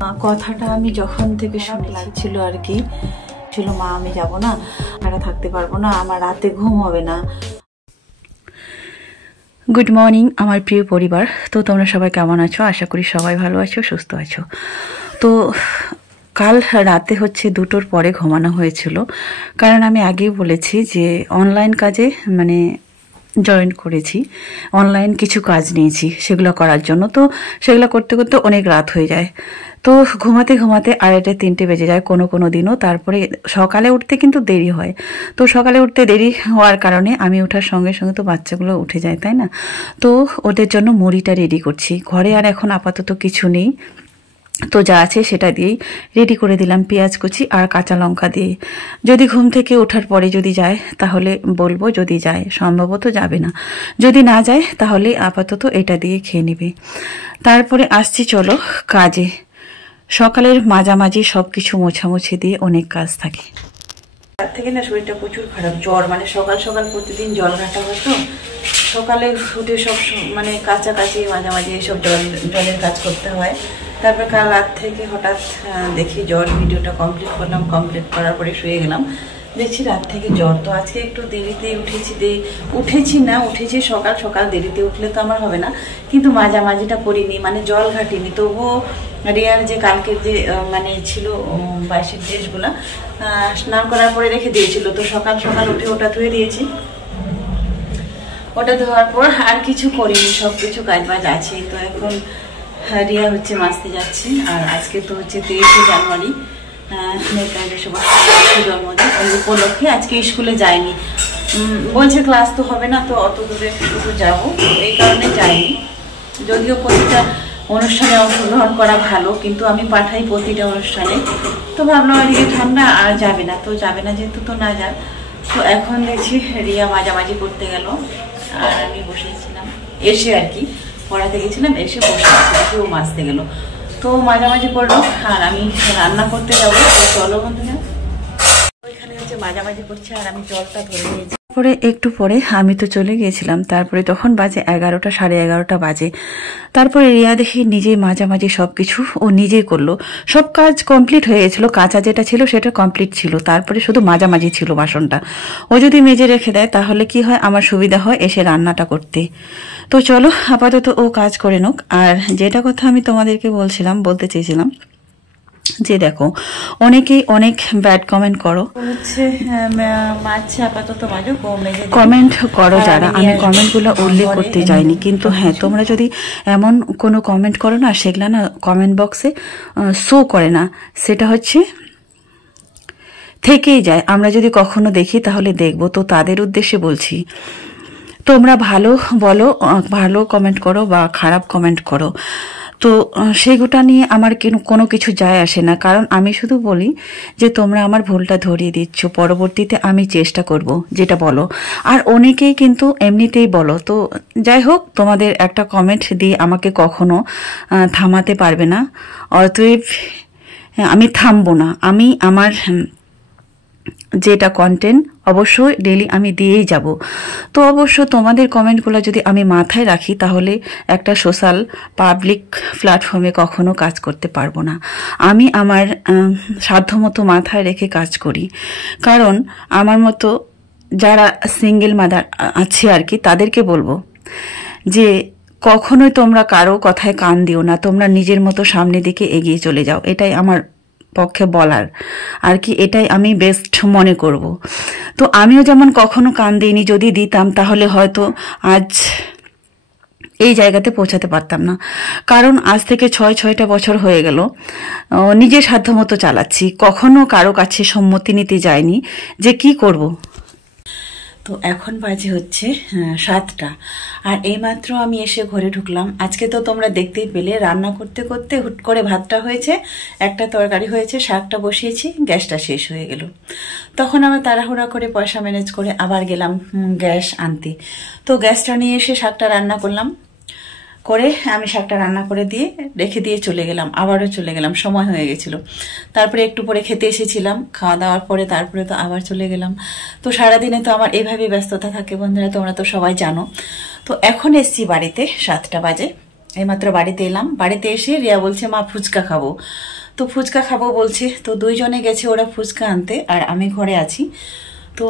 কথাটা আমি যখন থেকে শুনে লাগছিল আর কি ছিল, মা আমি যাব না, একা থাকতে পারবো না, আমার রাতে ঘুম হবে না। গুড মর্নিং আমার প্রিয় পরিবার, তো তোমরা সবাই কেমন আছো? আশা করি সবাই ভালো আছো, সুস্থ আছো। তো কাল রাতে হচ্ছে 2টোর পরে ঘুমানো হয়েছিল, কারণ আমি আগেই বলেছি যে অনলাইন কাজে মানে জয়েন করেছি, অনলাইন কিছু কাজ নিয়েছি সেগুলো করার জন্য। তো সেগুলো করতে করতে অনেক রাত হয়ে যায়, তো ঘুমাতে ঘুমাতে 2:30-3টে বেজে যায় কোনো দিনও। তারপরে সকালে উঠতে কিন্তু দেরি হয়, তো সকালে উঠতে দেরি হওয়ার কারণে আমি ওঠার সঙ্গে সঙ্গে তো বাচ্চাগুলো উঠে যায়, তাই না? তো ওদের জন্য মুড়িটা রেডি করছি। ঘরে আর এখন আপাতত কিছু নেই, তো যা আছে সেটা দিয়েই রেডি করে দিলাম, পেঁয়াজ কুচি আর কাঁচা লঙ্কা দিয়ে। যদি ঘুম থেকে ওঠার পরে যদি যায় তাহলে বলবো, যদি যায়, সম্ভবত যাবে না, যদি না যায় তাহলে আপাতত এটা দিয়ে খেয়ে নেবে। তারপরে আসছি চলো কাজে। সকালের মাঝামাঝি সব কিছু মোছামুছি দিয়ে অনেক কাজ থাকে। রাত থেকে না শরীরটা প্রচুর খারাপ, জ্বর, মানে সকাল সকাল প্রতিদিন জল ঘাটা হয়, তো সকালে উঠে সব মানে কাছাকাছি মাঝামাঝি এসব জলের কাজ করতে হয়। তারপর কাল রাত থেকে হঠাৎ দেখি জ্বর, ভিডিওটা কমপ্লিট করলাম, কমপ্লিট করার পরে শুয়ে গেলাম, দেখছি রাত থেকে জ্বর। তো আজকে একটু দেরিতে উঠেছি সকাল সকাল, দেরিতে উঠলে তো আমার হবে না, কিন্তু মাঝামাঝিটা করিনি, মানে জল ঘাটিনি। তবুও রিয়ার যে কালকের যে মানে ছিল বাসির ড্রেসগুলা স্নান করার পরে রেখে দিয়েছিল, তো সকাল সকাল উঠে ওটা ধুয়ে দিয়েছি। ওটা ধোয়ার পর আর কিছু করিনি, সব কিছু কাজবাজ আছে। তো এখন রিয়া হচ্ছে মাসতে যাচ্ছি, আর আজকে তো হচ্ছে 23শে জানুয়ারি, নেতাজি সুভাষ জন্মদিন, ওই উপলক্ষে আজকে স্কুলে যায়নি। বলছে ক্লাস তো হবে না, তো অত দূরে শুধু যাবো, এই কারণে যায়নি। যদিও প্রতিটা অনুষ্ঠানে অংশগ্রহণ করা ভালো, কিন্তু আমি পাঠাই প্রতিটা অনুষ্ঠানে। তো ভাবলাম এদিকে ঠান্ডা আর যাবে না, তো যাবে না যেহেতু, তো না যাক। তো এখন দেখছি রিয়া মাঝামাঝি করতে গেল, আর আমি বসেছিলাম এসে আর কি, পড়াতে গেছিলাম, এসে বসে আছি, ও মাছতে গেল। তো মাঝামাঝি করলো আর আমি রান্না করতে যাবো। তো চলো বন্ধুরা, ওইখানে হচ্ছে মাঝামাঝি করছে আর আমি জলটা ধরে নিয়েছি। তারপরে একটু পরে আমি তো চলে গিয়েছিলাম, তারপরে তখন বাজে 11টা, 11:30 বাজে। তারপরে রিয়া দেখি নিজেই মাঝামাঝি সব কিছু ও নিজেই করলো, সব কাজ কমপ্লিট হয়ে গেছিল, কাঁচা যেটা ছিল সেটা কমপ্লিট ছিল, তারপরে শুধু মাঝামাঝি ছিল বাসনটা। ও যদি মেজে রেখে দেয় তাহলে কি হয়, আমার সুবিধা হয় এসে রান্নাটা করতে। তো চলো আপাতত ও কাজ করে নোক। আর যেটা কথা আমি তোমাদেরকে বলতে চেয়েছিলাম যে দেখো, অনেকেই অনেক ব্যাড কমেন্ট করো, হচ্ছে আপাতত কমেন্ট করো যারা, আমি কমেন্টগুলো উল্লেখ করতে চাইনি, কিন্তু হ্যাঁ তোমরা যদি এমন কোনো কমেন্ট করো না, সেগুলো না কমেন্ট বক্সে শো করে না, সেটা হচ্ছে থেকেই যায়। আমরা যদি কখনো দেখি তাহলে দেখবো। তো তাদের উদ্দেশ্যে বলছি, তোমরা ভালো বলো, ভালো কমেন্ট করো বা খারাপ কমেন্ট করো, তো সেগুটা নিয়ে আমার কোনো কিছু যায় আসে না, কারণ আমি শুধু বলি যে তোমরা আমার ভুলটা ধরিয়ে দিচ্ছ, পরবর্তীতে আমি চেষ্টা করব যেটা বলো। আর অনেকেই কিন্তু এমনিতেই বলো, তো যাই হোক, তোমাদের একটা কমেন্ট দিয়ে আমাকে কখনো থামাতে পারবে না, অতএব আমি থামবো না। আমি আমার যেটা কন্টেন্ট অবশ্যই ডেলি আমি দিয়েই যাব। তো অবশ্য তোমাদের কমেন্টগুলো যদি আমি মাথায় রাখি তাহলে একটা সোশ্যাল পাবলিক প্ল্যাটফর্মে কখনো কাজ করতে পারবো না। আমি আমার সাধ্যমতো মাথায় রেখে কাজ করি, কারণ আমার মতো যারা সিঙ্গেল মাদার আছে আর কি, তাদেরকে বলবো যে কখনোই তোমরা কারো কথায় কান দিও না, তোমরা নিজের মতো সামনের দিকে এগিয়ে চলে যাও, এটাই আমার পক্ষে বলার আর কি, এটাই আমি বেস্ট মনে করব। তো আমিও যেমন কখনো কান দিইনি, যদি দিতাম তাহলে হয়তো আজ এই জায়গাতে পৌঁছাতে পারতাম না, কারণ আজ থেকে 6টা বছর হয়ে গেল নিজের সাধ্যমতো চালাচ্ছি, কখনো কারো কাছে সম্মতি নিতে যাইনি যে কি করব। তো এখন বাজে হচ্ছে 7টা, আর এইমাত্র আমি এসে ঘরে ঢুকলাম। আজকে তো তোমরা দেখতেই পেলে, রান্না করতে করতে হুট করে ভাতটা হয়েছে, একটা তরকারি হয়েছে, শাকটা বসিয়েছি, গ্যাসটা শেষ হয়ে গেল। তখন আমার তাড়াহুড়া করে পয়সা ম্যানেজ করে আবার গেলাম গ্যাস আনতে। তো গ্যাসটা নিয়ে এসে শাকটা রান্না করলাম, করে আমি শাকটা রান্না করে দিয়ে রেখে দিয়ে চলে গেলাম, আবারও চলে গেলাম, সময় হয়ে গেছিল। তারপরে একটু পরে খেতে এসেছিলাম, খাওয়া দাওয়ার পরে তারপরে তো আবার চলে গেলাম। তো সারাদিনে তো আমার এইভাবে ব্যস্ততা থাকে বন্ধুরা, তোমরা তো সবাই জানো। তো এখন এসছি বাড়িতে, 7টা বাজে। এইমাত্র বাড়িতে এলাম, বাড়িতে এসে রিয়া বলছে মা ফুচকা খাবো, তো ফুচকা খাবো বলছে, তো দুইজনে গেছে ওরা ফুচকা আনতে আর আমি ঘরে আছি। তো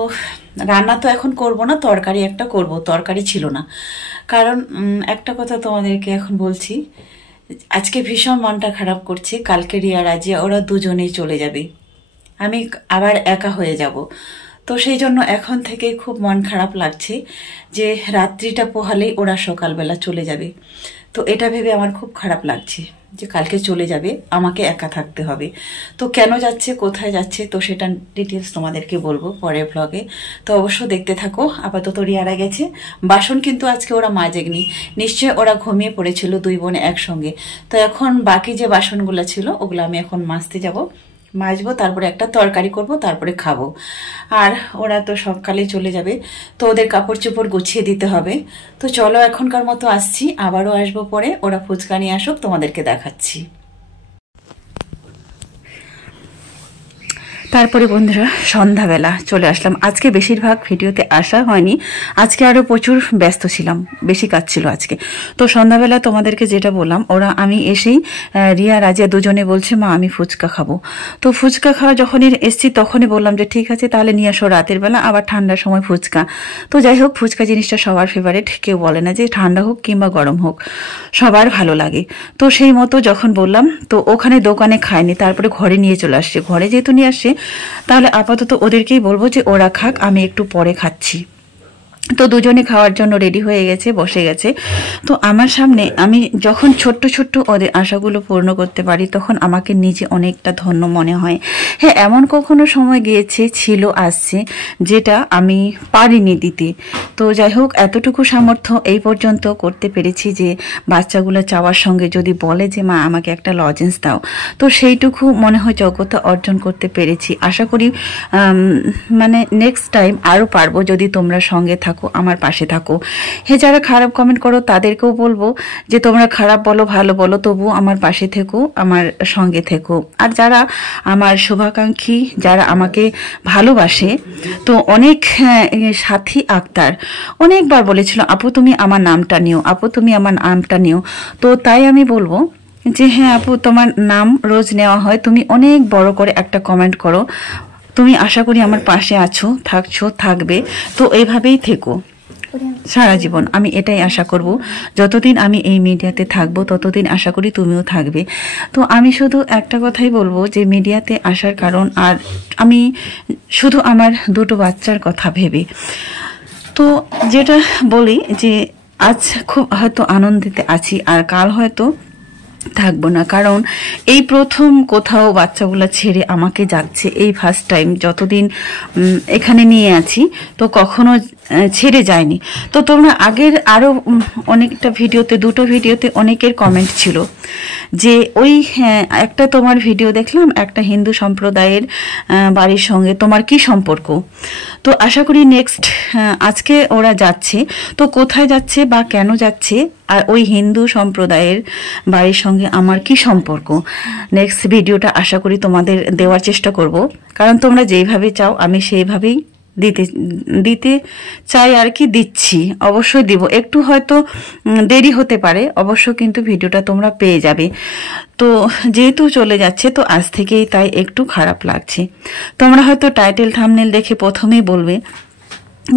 রান্না তো এখন করব না, তরকারি একটা করব, তরকারি ছিল না। কারণ একটা কথা তোমাদেরকে এখন বলছি, আজকে ভীষণ মনটা খারাপ করছে। কালকে রিয়া রাজিয়া ওরা দুজনেই চলে যাবে, আমি আবার একা হয়ে যাব। তো সেই জন্য এখন থেকে খুব মন খারাপ লাগছে যে রাত্রিটা পোহালেই ওরা সকালবেলা চলে যাবে। তো এটা ভেবে আমার খুব খারাপ লাগছে যে কালকে চলে যাবে, আমাকে একা থাকতে হবে। তো কেন যাচ্ছে, কোথায় যাচ্ছে, তো সেটা ডিটেলস তোমাদেরকে বলবো পরের ব্লগে। তো অবশ্য দেখতে থাকো। আপাতত রিয়ারা গেছে, বাসন কিন্তু আজকে ওরা মাজেনি, নিশ্চয় ওরা ঘুমিয়ে পড়েছিল দুই বোনে একসঙ্গে। তো এখন বাকি যে বাসনগুলো ছিল ওগুলো আমি এখন মাজতে যাব, মাজবো, তারপরে একটা তরকারি করব, তারপরে খাবো। আর ওরা তো সকালে চলে যাবে, তো ওদের কাপড় চোপড় গুছিয়ে দিতে হবে। তো চলো এখনকার মতো আসছি, আবারও আসবো পরে, ওরা ফুচকা নিয়ে আসুক, তোমাদেরকে দেখাচ্ছি। তারপরে বন্ধুরা সন্ধ্যাবেলা চলে আসলাম। আজকে বেশিরভাগ ভিডিওতে আসা হয়নি, আজকে আরও প্রচুর ব্যস্ত ছিলাম, বেশি কাজ ছিল আজকে। তো সন্ধ্যাবেলা তোমাদেরকে যেটা বললাম, ওরা আমি এসেই রিয়া রাজিয়া দুজনে বলছে মা আমি ফুচকা খাবো। তো ফুচকা খাওয়া যখনই এসছি তখনই বললাম যে ঠিক আছে তাহলে নিয়ে আসো, রাতের বেলা আবার ঠান্ডার সময় ফুচকা। তো যাই হোক, ফুচকা জিনিসটা সবার ফেভারিট, কেউ বলে না যে ঠান্ডা হোক কিংবা গরম হোক, সবার ভালো লাগে। তো সেই মতো যখন বললাম, তো ওখানে দোকানে খায়নি, তারপরে ঘরে নিয়ে চলে আসছে। ঘরে যেহেতু নিয়ে আসছে তাহলে আপাতত ওদেরকেই বলবো যে ওরা খাক, আমি একটু পরে খাচ্ছি। তো দুজনে খাওয়ার জন্য রেডি হয়ে গেছে, বসে গেছে। তো আমার সামনে আমি যখন ছোট্ট ছোট্ট ওদের আশাগুলো পূর্ণ করতে পারি তখন আমাকে নিজে অনেকটা ধন্য মনে হয়। হ্যাঁ, এমন কখনো সময় গিয়েছে, ছিল, আসছে যেটা আমি পারিনি দিতে। তো যাই হোক, এতটুকু সামর্থ্য এই পর্যন্ত করতে পেরেছি যে বাচ্চাগুলো চাওয়ার সঙ্গে যদি বলে যে মা আমাকে একটা লজেন্স দাও, তো সেইটুকু মনে হয় যোগ্যতা অর্জন করতে পেরেছি। আশা করি মানে নেক্সট টাইম আরও পারবো যদি তোমরা সঙ্গে থাকো, আমার পাশে থাকো। হ্যাঁ, যারা খারাপ কমেন্ট করো তাদেরকেও বলবো যে তোমরা খারাপ বলো ভালো বলো, তবু আমার পাশে থেকো, আমার সঙ্গে থেকো। আর যারা আমার শুভাকাঙ্ক্ষী, যারা আমাকে ভালোবাসে, তো অনেক সাথী আক্তার অনেকবার বলেছিল আপু তুমি আমার নামটা নিও, আপু তুমি আমার নামটা নিও। তো তাই আমি বলবো যে হ্যাঁ আপু, তোমার নাম রোজ নেওয়া হয়, তুমি অনেক বড় করে একটা কমেন্ট করো, তুমি আশা করি আমার পাশে আছো, থাকছো, থাকবে। তো এইভাবেই থেকো সারা জীবন, আমি এটাই আশা করব। যতদিন আমি এই মিডিয়াতে থাকবো ততদিন আশা করি তুমিও থাকবে। তো আমি শুধু একটা কথাই বলবো যে মিডিয়াতে আসার কারণ, আর আমি শুধু আমার দুটো বাচ্চার কথা ভেবে। তো যেটা বলি যে আজ খুব হয়তো আনন্দিতে আছি, আর কাল হয়তো থাকবো না, কারণ এই প্রথম কোথাও বাচ্চাগুলো ছেড়ে আমাকে যাচ্ছে, এই ফার্স্ট টাইম। যতদিন এখানে নিয়ে আছি তো কখনো ছেড়ে যায়নি। তো তোমরা আগের আরও অনেকটা ভিডিওতে, দুটো ভিডিওতে অনেকের কমেন্ট ছিল যে ওই একটা তোমার ভিডিও দেখলাম একটা হিন্দু সম্প্রদায়ের বাড়ির সঙ্গে তোমার কি সম্পর্ক। তো আশা করি নেক্সট আজকে ওরা যাচ্ছে, তো কোথায় যাচ্ছে বা কেন যাচ্ছে, আর ওই হিন্দু সম্প্রদায়ের বাড়ির সঙ্গে আমার কি সম্পর্ক, নেক্সট ভিডিওটা আশা করি তোমাদের দেওয়ার চেষ্টা করব। কারণ তোমরা যেইভাবে চাও আমি সেইভাবেই দিতে চাই আর কি, দিচ্ছি, অবশ্যই দিব। একটু হয়তো দেরি হতে পারে অবশ্য, কিন্তু ভিডিওটা তোমরা পেয়ে যাবে। তো যেহেতু চলে যাচ্ছে তো আজ থেকেই তাই একটু খারাপ লাগছে। তোমরা হয়তো টাইটেল থাম্বনেল দেখে প্রথমেই বলবে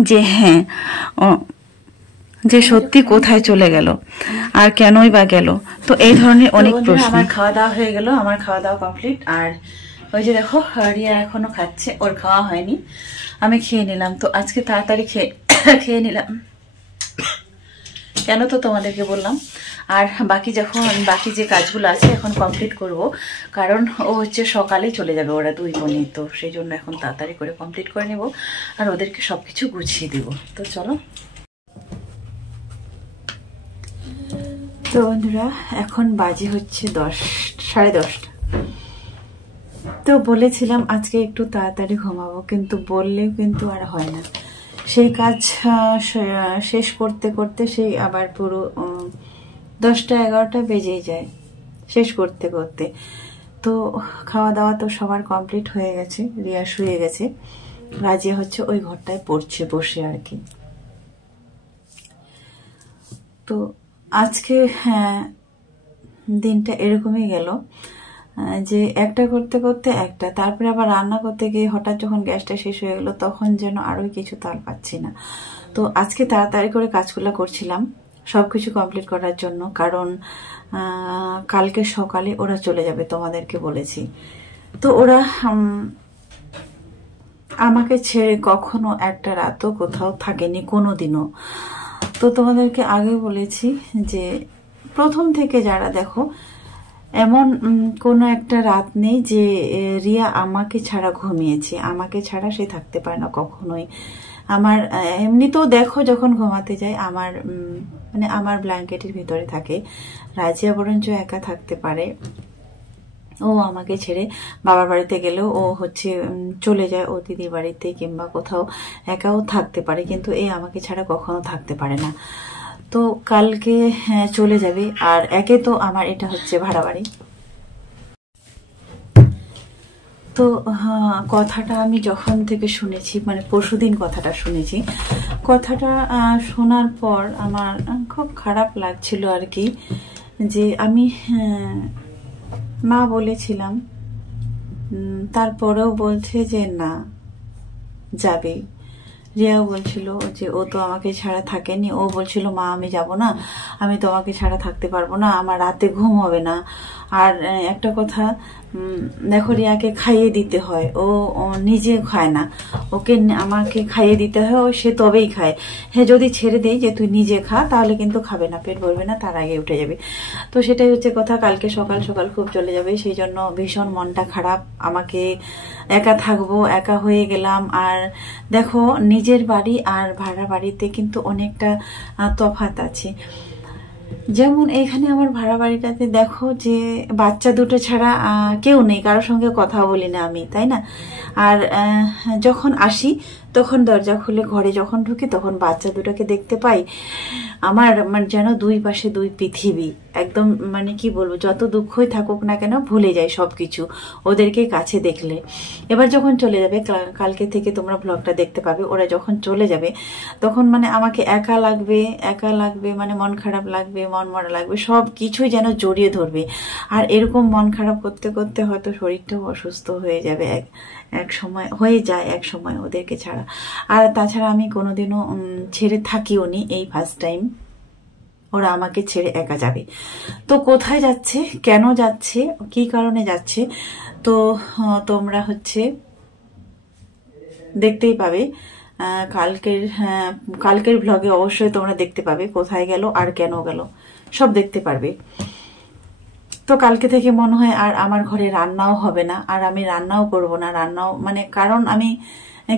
যে হ্যাঁ, যে সত্যি কোথায় চলে গেল আর কেনই বা গেল। তো এই ধরনের অনেক প্রশ্ন। আমার খাওয়া দাওয়া হয়ে গেল, আমার খাওয়া দাওয়া কমপ্লিট। আর ওই যে দেখো রিয়া এখনো খাচ্ছে, ওর খাওয়া হয়নি, আমি খেয়ে নিলাম। তো আজকে তাড়াতাড়ি খেয়ে নিলাম, কেন তো তোমাদেরকে বললাম। আর বাকি বাকি যে কাজগুলো আছে এখন কমপ্লিট করব, কারণ ও হচ্ছে সকালে চলে যাবে, ওরা দুই বোনই। তো সেই জন্য এখন তাড়াতাড়ি করে কমপ্লিট করে নেব আর ওদেরকে সবকিছু গুছিয়ে দেব। তো চলো। তো বন্ধুরা এখন বাজে হচ্ছে 10:30। তো বলেছিলাম আজকে একটু তাড়াতাড়ি ঘুমাবো, কিন্তু বললেও কিন্তু আর হয় না। সেই কাজ শেষ করতে করতে সেই আবার পুরো 10টা-11টা বেজেই যায় শেষ করতে করতে। তো খাওয়া দাওয়া তো সবার কমপ্লিট হয়ে গেছে, রিয়া শুয়ে গেছে, রাজিয়া হচ্ছে ওই ঘরটায় পড়ছে বসে আর কি। তো আজকে দিনটা এরকমই গেল যে একটা করতে করতে একটা, তারপরে আবার রান্না করতে গিয়ে হঠাৎ যখন গ্যাসটা শেষ হয়ে গেল তখন যেন আরো কিছু তাল পাচ্ছি না। তো আজকে তাড়াতাড়ি করে কাজগুলো করছিলাম সবকিছু কমপ্লিট করার জন্য, কারণ কালকে সকালে ওরা চলে যাবে, তোমাদেরকে বলেছি। তো ওরা আমাকে ছেড়ে কখনো একটা রাতও কোথাও থাকেনি কোনোদিনও। তো তোমাদেরকে আগে বলেছি যে প্রথম থেকে যারা দেখো, এমন কোনো একটা রাত নেই যে রিয়া আমাকে ছাড়া ঘুমিয়েছে, আমাকে ছাড়া সে থাকতে পারে না কখনোই। আমার এমনিতেও দেখো যখন ঘুমাতে যাই আমার মানে আমার ব্ল্যাঙ্কেটের ভিতরে থাকে। রাজিয়া বরঞ্চ একা থাকতে পারে, ও আমাকে ছেড়ে বাবার বাড়িতে গেলেও ও হচ্ছে চলে যায় ও দিদির বাড়িতে কিংবা কোথাও একাও থাকতে পারে, কিন্তু এ আমাকে ছাড়া কখনো থাকতে পারে না। তো কালকে চলে যাবে। আর একে তো আমার এটা হচ্ছে ভাড়া বাড়ি। তো কথাটা আমি যখন থেকে শুনেছি, মানে পরশুদিন কথাটা শুনেছি, কথাটা শোনার পর আমার খুব খারাপ লাগছিল আর কি, যে আমি না বলেছিলাম, তারপরেও বলছে যে না যাবে। রিয়াও বলছিল যে ও তো আমাকে ছাড়া থাকেনি, ও বলছিল মা আমি যাব না, আমি তোমাকে ছাড়া থাকতে পারবো না, আমার রাতে ঘুম হবে না। আর একটা কথা দেখো, রিয়াকে খাইয়ে দিতে হয়, ও নিজে খায় না, ওকে আমাকে খাইয়ে দিতে হয়, ও সে তবেই খায়। হ্যাঁ যদি ছেড়ে দেই যে তুই নিজে খা তাহলে কিন্তু খাবে না, পেট ভরবে না, তার আগে উঠে যাবে। তো সেটাই হচ্ছে কথা, কালকে সকাল সকাল খুব চলে যাবে, সেই জন্য ভীষণ মনটা খারাপ। আমাকে একা থাকবো, একা হয়ে গেলাম। আর দেখো নিজের বাড়ি আর ভাড়া বাড়িতে কিন্তু অনেকটা তফাৎ আছে। যেমন এখানে আমার ভাড়া বাড়িটাতে দেখো যে বাচ্চা দুটো ছাড়া কেউ নেই, কারোর সঙ্গে কথা বলি না আমি, তাই না? আর যখন আসি তখন দরজা খুলে ঘরে যখন ঢুকি তখন বাচ্চা দুটোকে দেখতে পাই। আমার মানে যেন দুই পাশে দুই পৃথিবী, একদম মানে কি বলবো, যত দুঃখই থাকুক না কেন ভুলে যাই সবকিছু ওদেরকে কাছে দেখলে। এবার যখন চলে যাবে, কালকে থেকে তোমরা ব্লগটা দেখতে পাবে, ওরা যখন চলে যাবে তখন মানে আমাকে একা লাগবে, একা লাগবে, মানে মন খারাপ লাগবে, মন মরা লাগবে, সব কিছুই যেন জড়িয়ে ধরবে। আর এরকম মন খারাপ করতে করতে হয়তো শরীরটাও অসুস্থ হয়ে যাবে, এক সময় হয়ে যায়, এক সময় ওদেরকে ছাড়া। আর তাছাড়া আমি কোনোদিনও ছেড়ে থাকিও নি, এই ফার্স্ট টাইম ওরা আমাকে ছেড়ে একা যাবে। তো কোথায় যাচ্ছে, কেন যাচ্ছে, কি কারণে যাচ্ছে, তো তোমরা হচ্ছে দেখতেই পাবে কালকের ব্লগে অবশ্যই তোমরা দেখতে পাবে কোথায় গেল আর কেন গেল, সব দেখতে পারবে। তো কালকে থেকে মনে হয় আর আমার ঘরে রান্নাও হবে না, আর আমি রান্নাও করব না। রান্নাও মানে কারণ আমি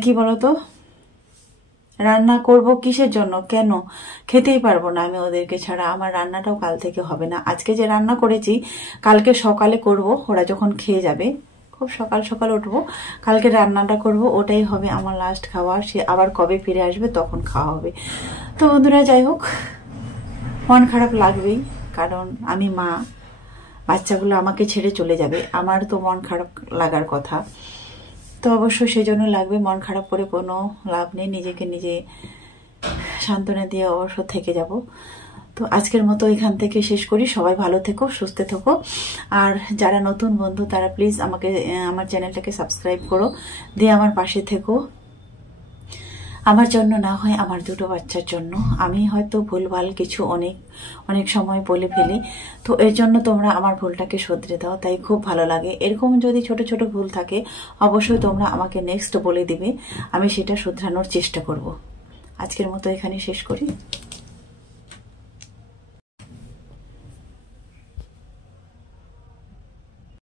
কি বলতো, রান্না করব কিসের জন্য, কেন, খেতেই পারবো না আমি ওদেরকে ছাড়া। আমার রান্নাটাও কাল থেকে হবে না। আজকে যে রান্না করেছি কালকে সকালে করব, ওরা যখন খেয়ে যাবে, খুব সকাল সকাল উঠবো, কালকে রান্নাটা করব, ওটাই হবে আমার লাস্ট খাওয়া। সে আবার কবে ফিরে আসবে তখন খাওয়া হবে। তো বন্ধুরা যাই হোক, মন খারাপ লাগবেই, কারণ আমি মা, বাচ্চাগুলো আমাকে ছেড়ে চলে যাবে, আমার তো মন খারাপ লাগার কথা। তো অবশ্যই সেই জন্য লাগবে, মন খারাপ করে কোনো লাভ নেই, নিজেকে নিজে সান্ত্বনা দিয়ে অবশ্য থেকে যাব। তো আজকের মতো এখান থেকে শেষ করি। সবাই ভালো থেকো, সুস্থ থেকো। আর যারা নতুন বন্ধু তারা প্লিজ আমাকে আমার চ্যানেলটাকে সাবস্ক্রাইব করো, দিয়ে আমার পাশে থেকো। আমার জন্য না হয় আমার দুটো বাচ্চার জন্য। আমি হয়তো ভুলভাল কিছু অনেক সময় বলে ফেলি, তো এর জন্য তোমরা আমার ভুলটাকে শুধরে দাও, তাই খুব ভালো লাগে। এরকম যদি ছোট ছোট ভুল থাকে অবশ্যই তোমরা আমাকে নেক্সট বলে দিবে, আমি সেটা শুধরানোর চেষ্টা করব। আজকের মতো এখানে শেষ করি।